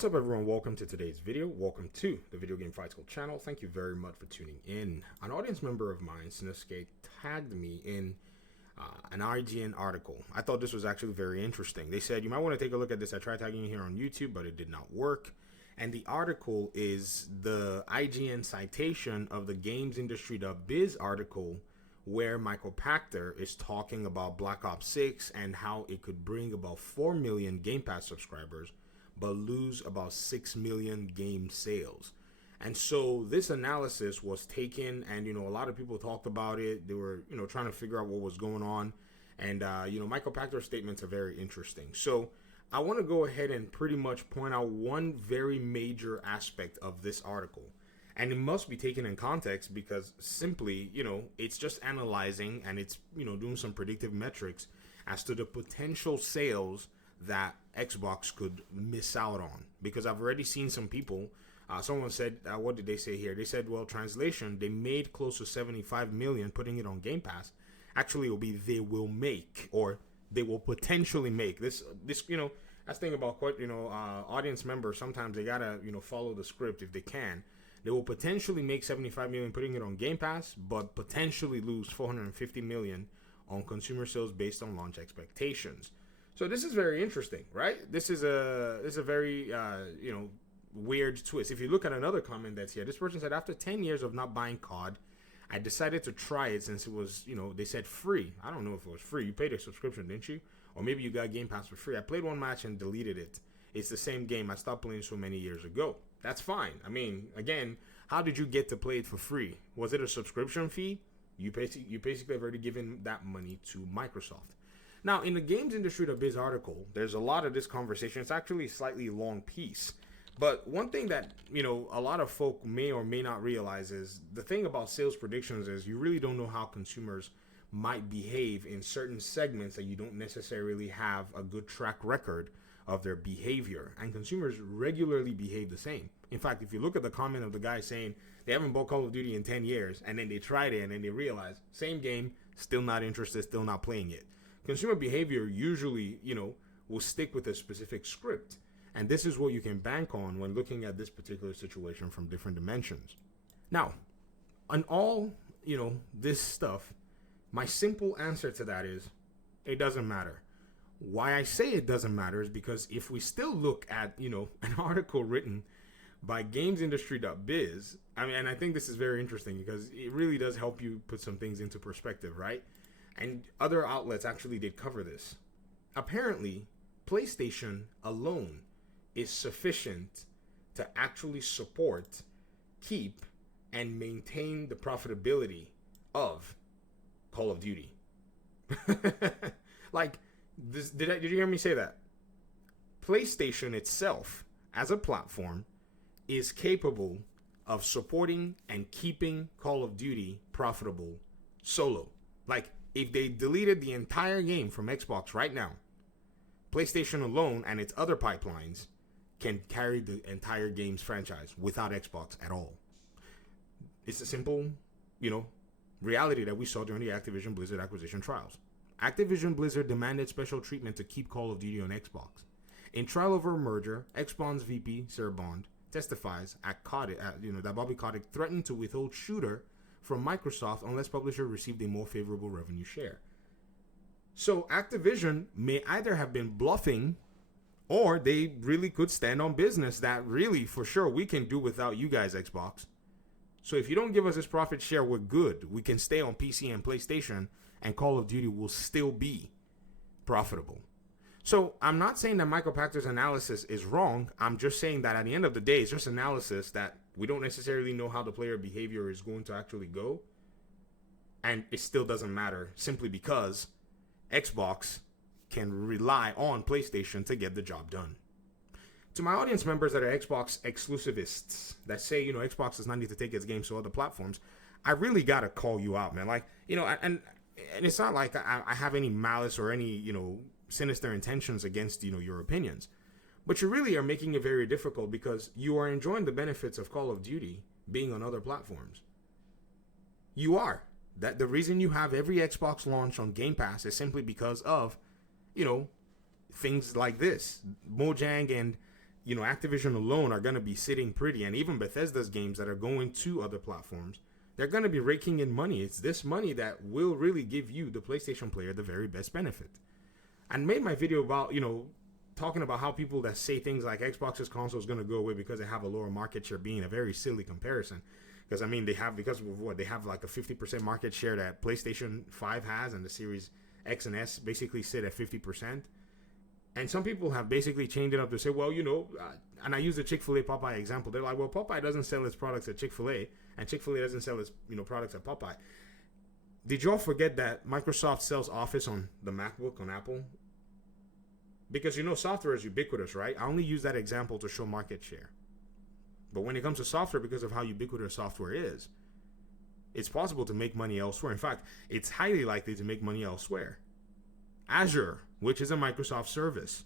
What's up, everyone? Welcome to today's video. Welcome to the Video Game Fight School channel. Thank you very much for tuning in. An audience member of mine, Sinosuke, tagged me in an IGN article. I thought this was actually very interesting. They said, you might want to take a look at this. I tried tagging you here on YouTube, but it did not work. And the article is the IGN citation of the GamesIndustry.biz article where Michael Pachter is talking about Black Ops 6 and how it could bring about 4 million Game Pass subscribers but lose about 6 million game sales. And so this analysis was taken, and a lot of people talked about it. They were trying to figure out what was going on, and Michael Pachter's statements are very interesting. So I want to go ahead and pretty much point out one very major aspect of this article, and it must be taken in context because simply it's just analyzing, and it's doing some predictive metrics as to the potential sales that Xbox could miss out on. Because I've already seen some people, someone said, what did they say here? They said, well, translation, they made close to 75 million putting it on Game Pass. Actually, it will be they will make, or they will potentially make. This that's the thing about audience members. Sometimes they gotta follow the script if they can. They will potentially make 75 million putting it on Game Pass, but potentially lose 450 million on consumer sales based on launch expectations. So this is very interesting, right? This is a very weird twist. If you look at another comment that's here, this person said, after 10 years of not buying COD, I decided to try it since it was, they said free. I don't know if it was free. You paid a subscription, didn't you? Or maybe you got Game Pass for free. I played one match and deleted it. It's the same game. I stopped playing so many years ago. That's fine. I mean, again, how did you get to play it for free? Was it a subscription fee? You basically have already given that money to Microsoft. Now, in the GamesIndustry.biz article, there's a lot of this conversation. It's actually a slightly long piece. But one thing that, a lot of folk may or may not realize is the thing about sales predictions is you really don't know how consumers might behave in certain segments that you don't necessarily have a good track record of their behavior. And consumers regularly behave the same. In fact, if you look at the comment of the guy saying they haven't bought Call of Duty in 10 years, and then they tried it, and then they realize, same game, still not interested, still not playing it. Consumer behavior usually, will stick with a specific script. And this is what you can bank on when looking at this particular situation from different dimensions. Now, on all, this stuff, my simple answer to that is it doesn't matter. Why I say it doesn't matter is because if we still look at, an article written by GamesIndustry.biz, and I think this is very interesting because it really does help you put some things into perspective, right? And other outlets actually did cover this. Apparently, PlayStation alone is sufficient to actually support, keep, and maintain the profitability of Call of Duty. Like, did you hear me say that? PlayStation itself, as a platform, is capable of supporting and keeping Call of Duty profitable solo. Like, if they deleted the entire game from Xbox right now, PlayStation alone and its other pipelines can carry the entire game's franchise without Xbox at all. It's a simple, reality that we saw during the Activision Blizzard acquisition trials. Activision Blizzard demanded special treatment to keep Call of Duty on Xbox. In trial over a merger, Xbox VP Sarah Bond testifies that Bobby Kotick threatened to withhold Shooter from Microsoft unless publisher received a more favorable revenue share. So Activision may either have been bluffing, or they really could stand on business that really, for sure, we can do without you guys, Xbox. So if you don't give us this profit share, we're good. We can stay on PC and PlayStation, and Call of Duty will still be profitable. So I'm not saying that Michael Pachter's analysis is wrong. I'm just saying that at the end of the day, it's just analysis that we don't necessarily know how the player behavior is going to actually go. And it still doesn't matter simply because Xbox can rely on PlayStation to get the job done. To my audience members that are Xbox exclusivists that say, Xbox does not need to take its games to other platforms, I really got to call you out, man. Like, and it's not like I have any malice or any, sinister intentions against, your opinions. But you really are making it very difficult because you are enjoying the benefits of Call of Duty being on other platforms. You are. That the reason you have every Xbox launch on Game Pass is simply because of, things like this. Mojang and Activision alone are going to be sitting pretty, and even Bethesda's games that are going to other platforms, they're going to be raking in money. It's this money that will really give you, the PlayStation player, the very best benefit. And made my video about, talking about how people that say things like Xbox's console is going to go away because they have a lower market share being a very silly comparison. Because, because of what? They have like a 50% market share that PlayStation 5 has, and the Series X and S basically sit at 50%. And some people have basically changed it up to say, well, and I use the Chick-fil-A Popeye example. They're like, well, Popeye doesn't sell its products at Chick-fil-A, and Chick-fil-A doesn't sell its products at Popeye. Did y'all forget that Microsoft sells Office on the MacBook on Apple? Because software is ubiquitous, right? I only use that example to show market share. But when it comes to software, because of how ubiquitous software is, it's possible to make money elsewhere. In fact, it's highly likely to make money elsewhere. Azure, which is a Microsoft service,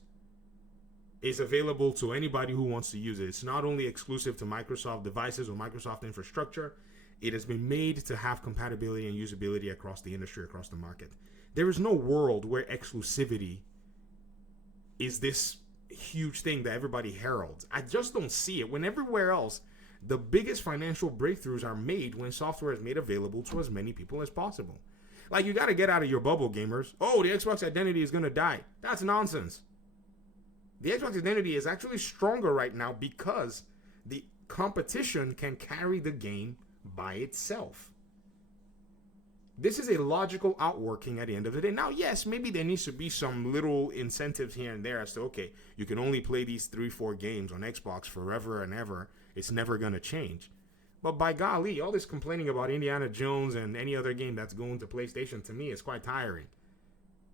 is available to anybody who wants to use it. It's not only exclusive to Microsoft devices or Microsoft infrastructure. It has been made to have compatibility and usability across the industry, across the market. There is no world where exclusivity is this huge thing that everybody heralds. I just don't see it. When everywhere else, the biggest financial breakthroughs are made when software is made available to as many people as possible. Like, you got to get out of your bubble, gamers. Oh, the Xbox identity is going to die. That's nonsense. The Xbox identity is actually stronger right now because the competition can carry the game by itself. This is a logical outworking at the end of the day. Now, yes, maybe there needs to be some little incentives here and there as to, okay, you can only play these 3-4 games on Xbox forever and ever. It's never going to change. But by golly, all this complaining about Indiana Jones and any other game that's going to PlayStation, to me, is quite tiring.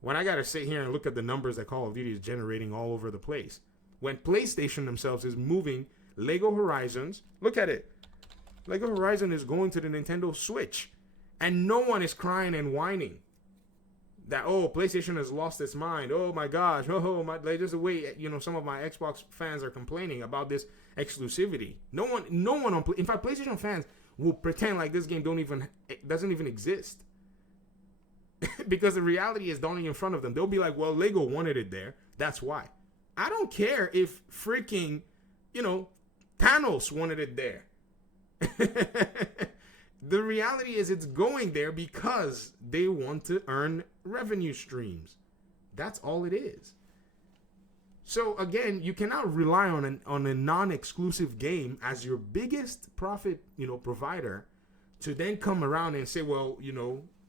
When I got to sit here and look at the numbers that Call of Duty is generating all over the place. When PlayStation themselves is moving Lego Horizons, look at it. Lego Horizon is going to the Nintendo Switch. And no one is crying and whining that, oh, PlayStation has lost its mind. Oh my gosh. Oh my, like, just the way, some of my Xbox fans are complaining about this exclusivity. No one in fact, PlayStation fans will pretend like this game doesn't even exist. Because the reality is dawning in front of them. They'll be like, well, Lego wanted it there. That's why. I don't care if freaking, Thanos wanted it there. The reality is it's going there because they want to earn revenue streams. That's all it is. So again, you cannot rely on a non-exclusive game as your biggest profit, provider, to then come around and say, well,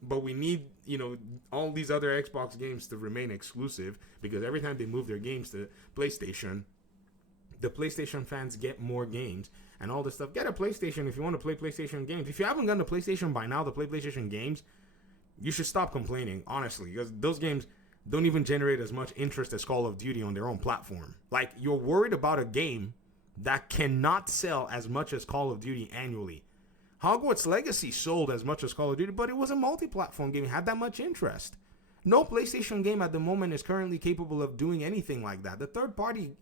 but we need, all these other Xbox games to remain exclusive, because every time they move their games to PlayStation, the PlayStation fans get more games and all this stuff. Get a PlayStation if you want to play PlayStation games. If you haven't gotten a PlayStation by now to play PlayStation games, you should stop complaining, honestly, because those games don't even generate as much interest as Call of Duty on their own platform. Like, you're worried about a game that cannot sell as much as Call of Duty annually. Hogwarts Legacy sold as much as Call of Duty, but it was a multi-platform game. It had that much interest. No PlayStation game at the moment is currently capable of doing anything like that. The third-party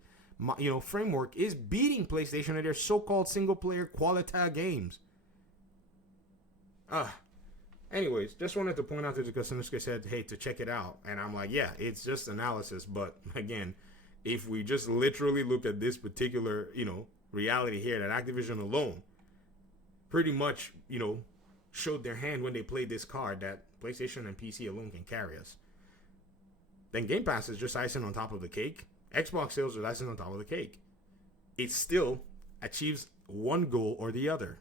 framework is beating PlayStation in their so-called single-player quality games. Anyways, just wanted to point out that because Sanosuke said, hey, to check it out. And I'm like, yeah, it's just analysis. But again, if we just literally look at this particular, reality here, that Activision alone pretty much, showed their hand when they played this card that PlayStation and PC alone can carry us. Then Game Pass is just icing on top of the cake. Xbox sales are icing on top of the cake. It still achieves one goal or the other,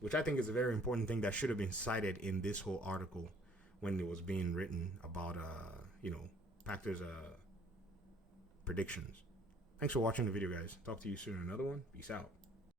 which I think is a very important thing that should have been cited in this whole article when it was being written about, Pactor's predictions. Thanks for watching the video, guys. Talk to you soon in another one. Peace out.